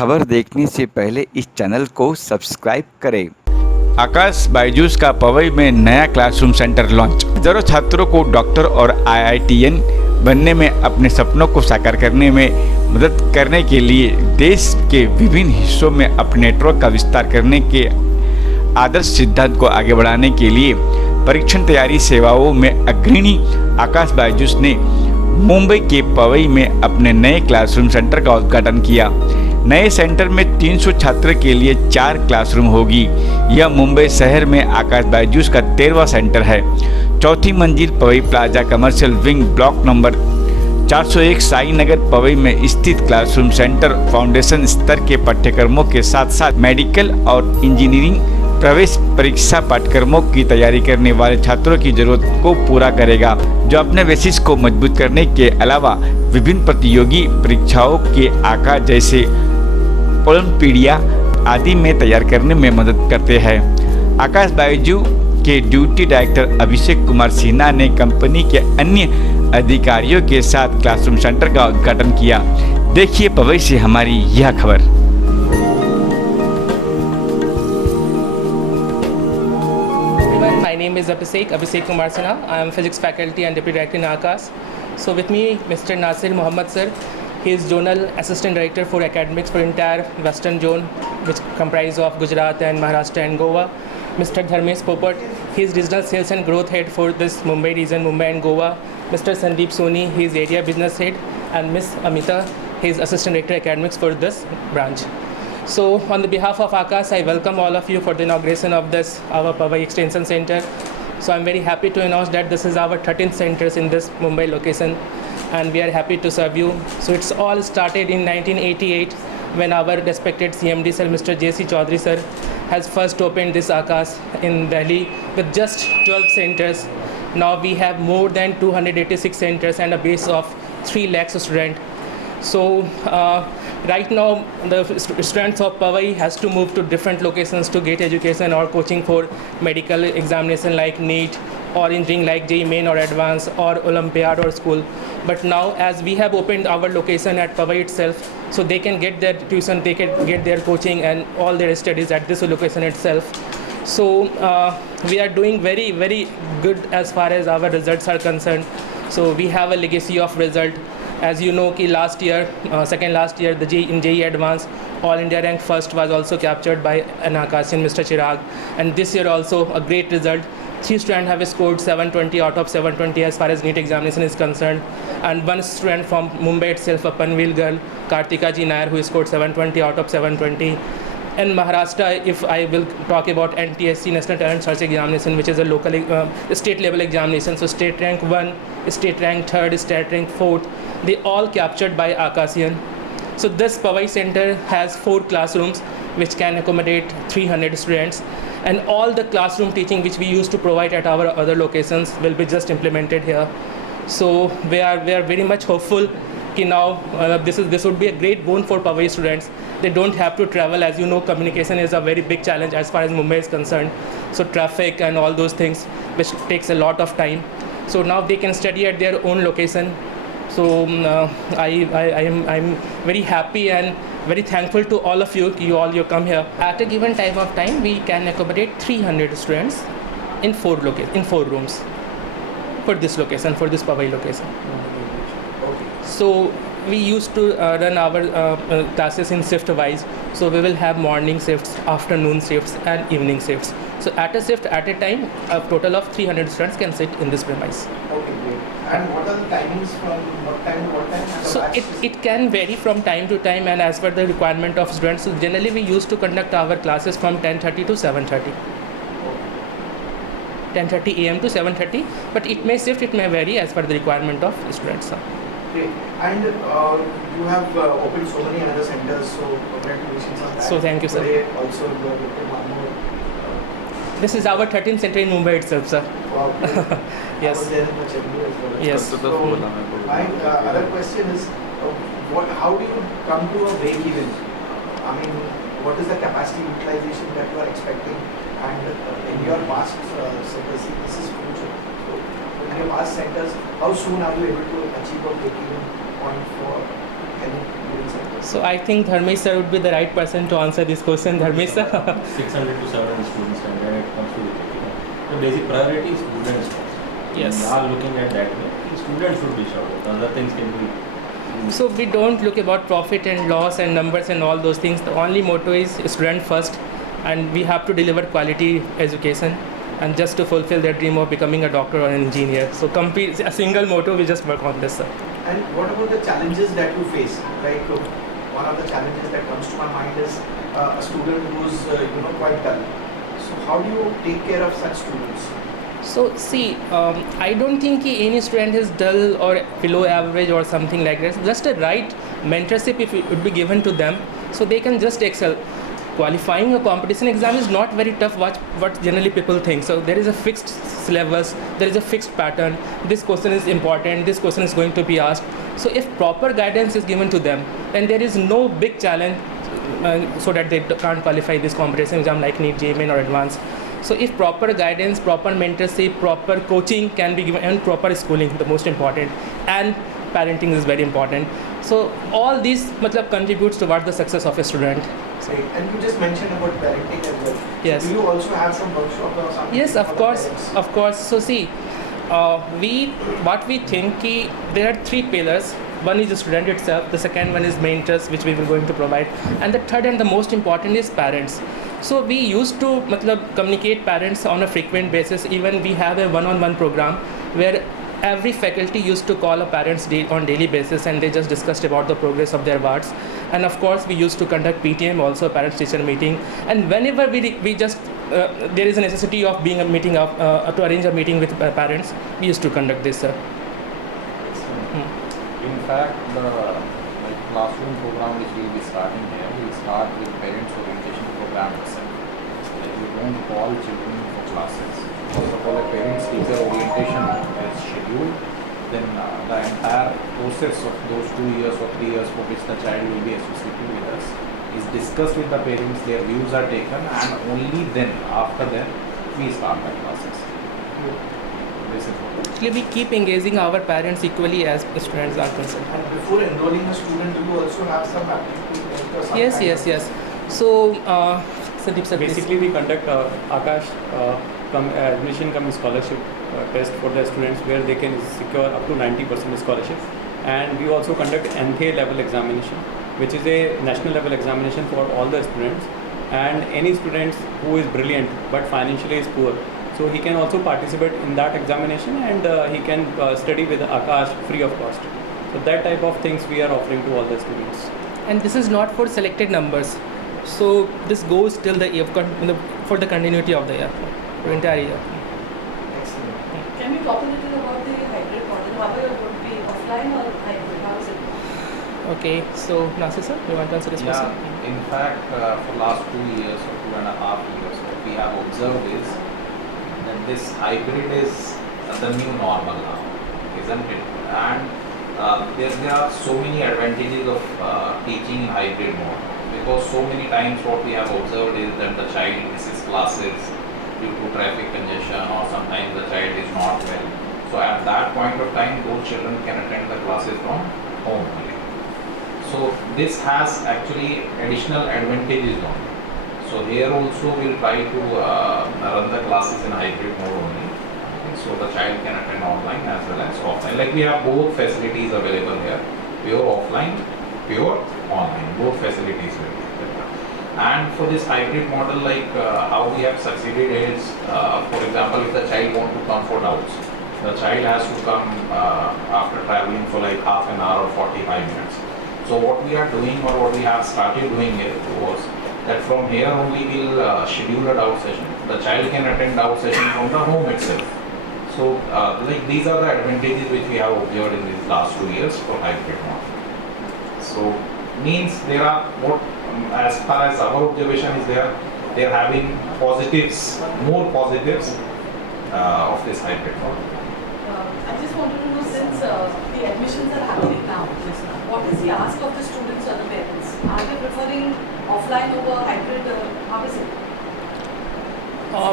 खबर देखने से पहले इस चैनल को सब्सक्राइब करें। आकाश बायजूस का पवई में नया क्लासरूम सेंटर लॉन्च। हजारों छात्रों को डॉक्टर और IITN बनने में अपने सपनों को साकार करने में मदद करने के लिए देश के विभिन्न हिस्सों में अपने नेटवर्क का विस्तार करने के आदर्श सिद्धांत को आगे बढ़ाने के लिए परीक्षण तैयारी सेवाओं में अग्रणी आकाश बायजूस ने मुंबई के पवई में अपने नए क्लासरूम सेंटर का उद्घाटन किया। नए सेंटर में 300 छात्र के लिए 4 क्लासरूम होगी। यह मुंबई शहर में आकाश बायजूस का 13वां सेंटर है। चौथी मंजिल Powai plaza commercial wing block number 401 Sai Nagar Powai में स्थित क्लासरूम सेंटर फाउंडेशन स्तर के पाठ्यक्रमों के साथ साथ मेडिकल और इंजीनियरिंग प्रवेश परीक्षा पाठ्यक्रमों की तैयारी करने वाले छात्रों की जरूरत को पूरा करेगा, जो अपने बेसिस को मजबूत करने के अलावा विभिन्न प्रतियोगी परीक्षाओं के आकार जैसे ओलंपियाडिया आदि में तैयार करने में मदद करते हैं। आकाश बायजू के ड्यूटी डायरेक्टर अभिषेक कुमार सिन्हा ने कंपनी के अन्य अधिकारियों के साथ क्लासरूम सेंटर का उद्घाटन किया। देखिए पवई से हमारी यह खबर। My name is Abhishek Kumar Sinha. I am physics faculty and deputy director in Aakash. So with me, Mr. Nasir Mohammed sir. He is zonal assistant director for academics for entire western zone, which comprise of Gujarat and Maharashtra and Goa. Mr. Dharmesh Popat, he is regional sales and growth head for this Mumbai region, Mumbai and Goa. Mr. Sandeep Soni, he is area business head, and Miss Amita, he is assistant director academics for this branch. So on the behalf of Aakash, I welcome all of you for the inauguration of this our Pavai Extension Center. So I'm very happy to announce that this is our 13th centers in this Mumbai location, and we are happy to serve you. So it's all started in 1988 when our respected CMD sir, Mr. J.C. Chaudhary sir, has first opened this Aakash in Delhi with just 12 centers. Now we have more than 286 centers and a base of 3 lakhs students. So right now the students of Pavai has to move to different locations to get education or coaching for medical examination like NEET or engineering like JEE Main or Advanced or Olympiad or school. But now as we have opened our location at Pavai itself, so they can get their tuition, they can get their coaching and all their studies at this location itself. So we are doing very, very good as far as our results are concerned. So we have a legacy of result. As you know, last year, second last year, in JEE Advanced, All India rank first was also captured by an Aakashian, Mr. Chirag. And this year also a great result. 3 students have scored 720 out of 720 as far as NEET examination is concerned. And 1 student from Mumbai itself, a Panvel girl, Kartika Ji Nair, who scored 720 out of 720. In Maharashtra, if I will talk about NTSC, National Talent Search Examination, which is a local state level examination, so state rank 1, state rank 3rd, state rank 4th, they all captured by Aakashian. So this Pavai Center has 4 classrooms which can accommodate 300 students, and all the classroom teaching which we used to provide at our other locations will be just implemented here. So we are very much hopeful that now this would be a great boon for Pavai students. They don't have to travel. As you know, communication is a very big challenge as far as Mumbai is concerned. So traffic and all those things, which takes a lot of time. So now they can study at their own location. So I'm very happy and very thankful to all of you. You come here. At a given time of time, we can accommodate 300 students in 4 rooms for this location, for this Pavai location. So we used to run our classes in shift wise. So we will have morning shifts, afternoon shifts, and evening shifts. So at a shift at a time, a total of 300 students can sit in this premise. Okay, great. And what are the timings from what time to what time? So it can vary from time to time and as per the requirement of students. So generally we used to conduct our classes from 10:30 to 7:30. 10:30 a.m. to 7:30, but it may shift, it may vary as per the requirement of students. Great. And you have opened so many other centers, so congratulations on that. So thank you, sir. Today also you have opened one more. This is our 13th center in Mumbai itself, sir. Wow. Yes. I was there in the Chennai as well. Yes. So my other question is, how do you come to a break even? I mean, what is the capacity utilization that you are expecting? And in your past centers, this is future. So in your past centers, how soon are you able to achieve a break even point for Can you give insight? So I think Dharmesh sir would be the right person to answer this question. Dharmesh sir. 600 to 700 students and when it comes to the basic priority is students first. Yes. We are looking at that way. The students should be served. The other things can be. So we don't look about profit and loss and numbers and all those things. The only motto is student first, and we have to deliver quality education, and just to fulfill their dream of becoming a doctor or an engineer. So a single motto, we just work on this, sir. And what about the challenges that you face? Like one of the challenges that comes to my mind is a student who's quite dull. So how do you take care of such students? So see, I don't think any student is dull or below average or something like that. Just a right mentorship if it would be given to them, so they can just excel. Qualifying a competition exam is not very tough, what generally people think. So there is a fixed syllabus, there is a fixed pattern. This question is important, this question is going to be asked. So if proper guidance is given to them, then there is no big challenge so that they can't qualify this competition exam like NEET, JEE or advanced. So if proper guidance, proper mentorship, proper coaching can be given, and proper schooling, the most important, and parenting is very important. So all these contributes towards the success of a student. So, and you just mentioned about parenting as well. Yes. So do you also have some workshop or something? yes, for of the course, parents? of course. So see, what we think there are three pillars. One is the student itself, the second one is mentors, which we will going to provide, and the third and the most important is parents. So we used to communicate parents on a frequent basis. Even we have a one-on-one program where every faculty used to call a parents on daily basis, and they just discussed about the progress of their wards. And of course we used to conduct PTM, also parents teacher meeting, and whenever we just there is a necessity of being a meeting of to arrange a meeting with parents, we used to conduct this. In fact, the classroom program which we will be starting here, we will start with parents orientation program itself. We don't call children for classes. First of all, a parents teacher orientation is scheduled. Then the entire process of those 2 years or 3 years for which the child will be associated with us is discussed with the parents, their views are taken, and only then, after that, we start the classes. This is what. Actually, we keep engaging our parents equally as the students are concerned. And before enrolling a student, do you also have some aptitude test or some Yes, kind yes, of- yes. So, Sandeep sir, please. Basically, we conduct Aakash admission cum scholarship test for the students where they can secure up to 90% scholarship. And we also conduct NK level examination, which is a national level examination for all the students. And any student who is brilliant but financially is poor, so he can also participate in that examination, and he can study with Aakash free of cost. So that type of things we are offering to all the students. And this is not for selected numbers. So this goes till the year for the continuity of the year, the entire year. Excellent. Can we talk a little about the hybrid model? How it would be offline or hybrid? How is it? Okay, so Nasir sir, you want to answer this Yeah, question? in fact, for last 2 years or 2.5 years, what we have observed is that this hybrid is the new normal now, isn't it? And there are so many advantages of teaching in hybrid mode, because so many times what we have observed is that the child misses classes due to traffic congestion, or sometimes the child is not well. So at that point of time, those children can attend the classes from home only. So this has actually additional advantages on it. So here also we'll try to run the classes in hybrid mode only. Okay, so the child can attend online as well as offline. Like we have both facilities available here, pure offline, pure online, both facilities will be available. And for this hybrid model, like how we have succeeded is, for example, if the child want to come for doubts, the child has to come after traveling for like half an hour or 45 minutes. So what we are doing, or what we have started doing here, was that from here only we'll schedule a doubt session. The child can attend doubt session from the home itself. So like these are the advantages which we have observed in these last 2 years for hybrid model. So means there are what, as far as our observation is there, they are having positives, more positives of this hybrid model. I just wanted to know, since the admissions are happening now, what is the ask of the students or the parents? Are they preferring offline over hybrid? How is it?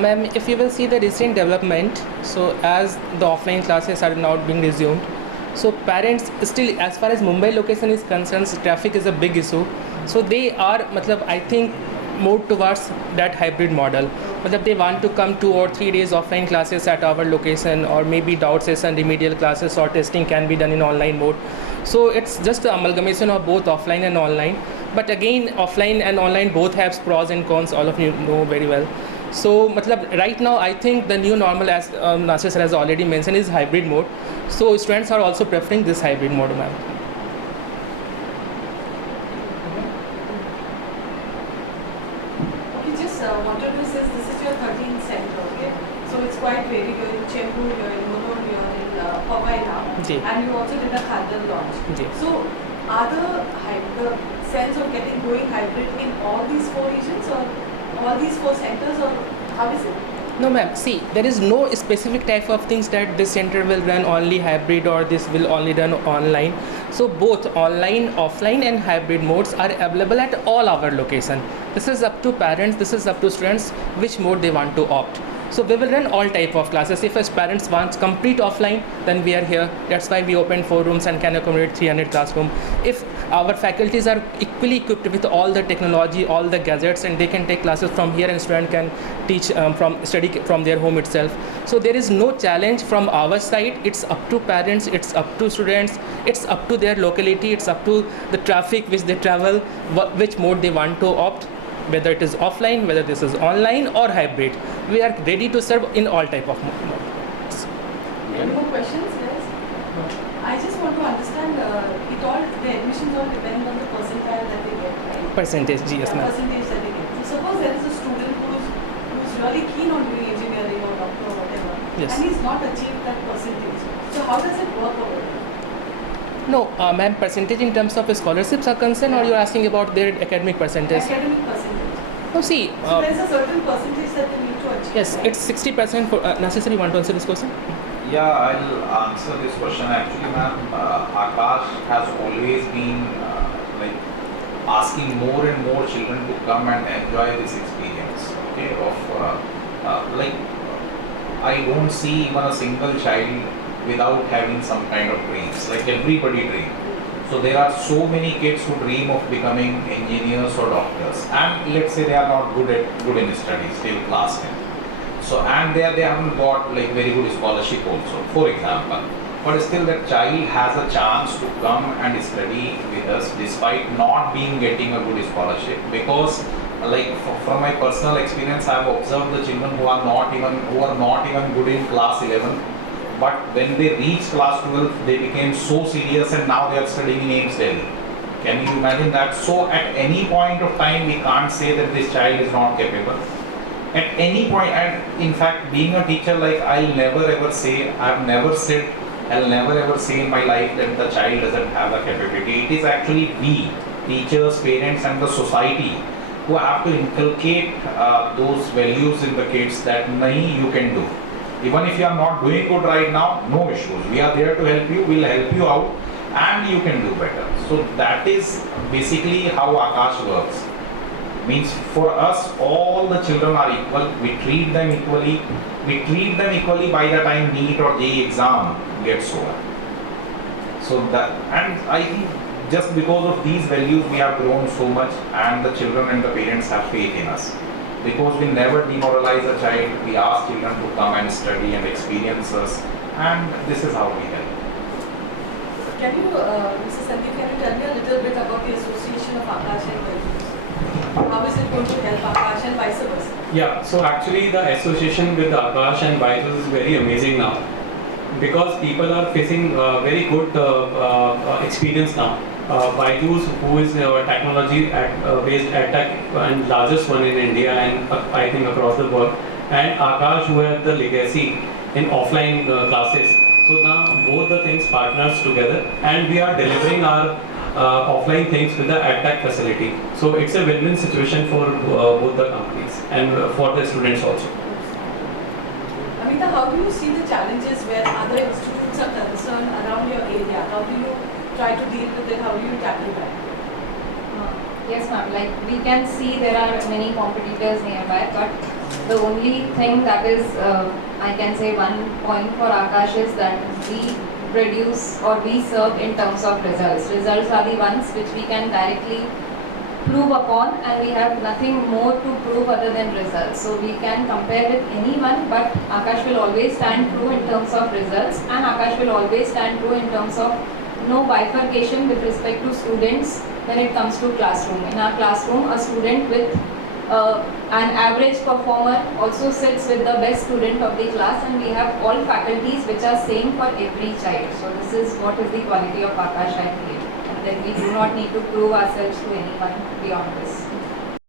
Ma'am, if you will see the recent development, so as the offline classes are now being resumed, So parents still, as far as Mumbai location is concerned, traffic is a big issue. So they are, I think, more towards that hybrid model. They want to come 2 or 3 days offline classes at our location, or maybe doubt session, remedial classes, or testing can be done in online mode. So it's just the amalgamation of both offline and online. But again, offline and online both have pros and cons. All of you know very well. So right now I think the new normal, as Nasir sir has already mentioned, is hybrid mode. So students are also preferring this hybrid mode, ma'am. Okay, just wanted to say this is your 13th center, okay? So it's quite varied. You're in Chembur, you're in Mulund, you're in Powai now, Ji. and you also did a Khandal launch. Ji. So are the sense of getting going hybrid in all these 4 regions, or all these 4 centers, or how is it? No, ma'am. See, there is no specific type of things that this center will run only hybrid or this will only run online. So both online, offline, and hybrid modes are available at all our location. This is up to parents. This is up to students which mode they want to opt. So we will run all type of classes. If as parents want complete offline, then we are here. That's why we open 4 rooms and can accommodate 300 classroom. If our faculties are equally equipped with all the technology, all the gadgets, and they can take classes from here, and student can teach study from their home itself. So there is no challenge from our side. It's up to parents, it's up to students, it's up to their locality, it's up to the traffic which they travel, which mode they want to opt, whether it is offline, whether this is online or hybrid. We are ready to serve in all type of modes. Any more questions, guys? I just want to understand, the admissions all depend on the percentile that they get, right? Percentage, yes, ma'am. Percentage that they get. So suppose there is a student who's really keen on doing engineering or doctor or whatever, Yes. and he's not achieved that percentage. So how does it work over there? No, ma'am, percentage in terms of scholarships are concerned, or you're asking about their academic percentage? Academic percentage. No, see, So there is a certain percentage that they need to achieve. yes, right? it's 60% for, Nasir sir, you want to answer this question? Yeah, I'll answer this question. Actually, ma'am, Aakash has always been like asking more and more children to come and enjoy this experience. Okay, like I don't see even a single child without having some kind of dreams. Like everybody dreams. So there are so many kids who dream of becoming engineers or doctors, and let's say they are not good in studies till class 10. So and they haven't got like very good scholarship also, for example. But still that child has a chance to come and study with us despite not getting a good scholarship, because like from my personal experience, I have observed the children who are not even good in class 11. But when they reached class 12, they became so serious, and now they are studying in AIMS Delhi. Can you imagine that? So at any point of time, we can't say that this child is not capable. At any point, and in fact, being a teacher, like I'll never ever say in my life that the child doesn't have the capability. It is actually we, teachers, parents, and the society who have to inculcate those values in the kids that nahi, you can do. Even if you are not doing good right now, no issues. We are there to help you, we'll help you out, and you can do better. So that is basically how Aakash works. Means for us, all the children are equal. We treat them equally. We treat them equally by the time NEET or JEE exam gets over. So that, and I think just because of these values, we have grown so much, and the children and the parents have faith in us. Because we never demoralize a child, we ask children to come and study and experience us, and this is how we help. Can you, Mr. Sandeep, can you tell me a little bit about the association of Aakash and Byjus? How is it going to help Aakash and vice versa? Yeah, so actually the association with Aakash and Byjus is very amazing now, because people are facing very good experience now. Byjus, who is technology-based edtech and largest one in India and I think across the world, and Aakash, who has the legacy in offline classes. So now both the things partners together, and we are delivering our offline things with the edtech facility. So it's a win-win situation for both the companies and for the students also. Amita, how do you see the challenges where other institutes are concerned around your area? How do you try to deal with it? How do you tackle that? Yes, ma'am. Like we can see there are many competitors nearby, but the only thing that is, I can say one point for Aakash is that we produce or we serve in terms of results. Results are the ones which we can directly prove upon, and we have nothing more to prove other than results. So we can compare with anyone, but Aakash will always stand true in terms of results, and Aakash will always stand true in terms of no bifurcation with respect to students when it comes to classroom. In our classroom, a student with an average performer also sits with the best student of the class, and we have all faculties which are same for every child. So this is what is the quality of Aakash I feel. And then we do not need to prove ourselves to anyone beyond this.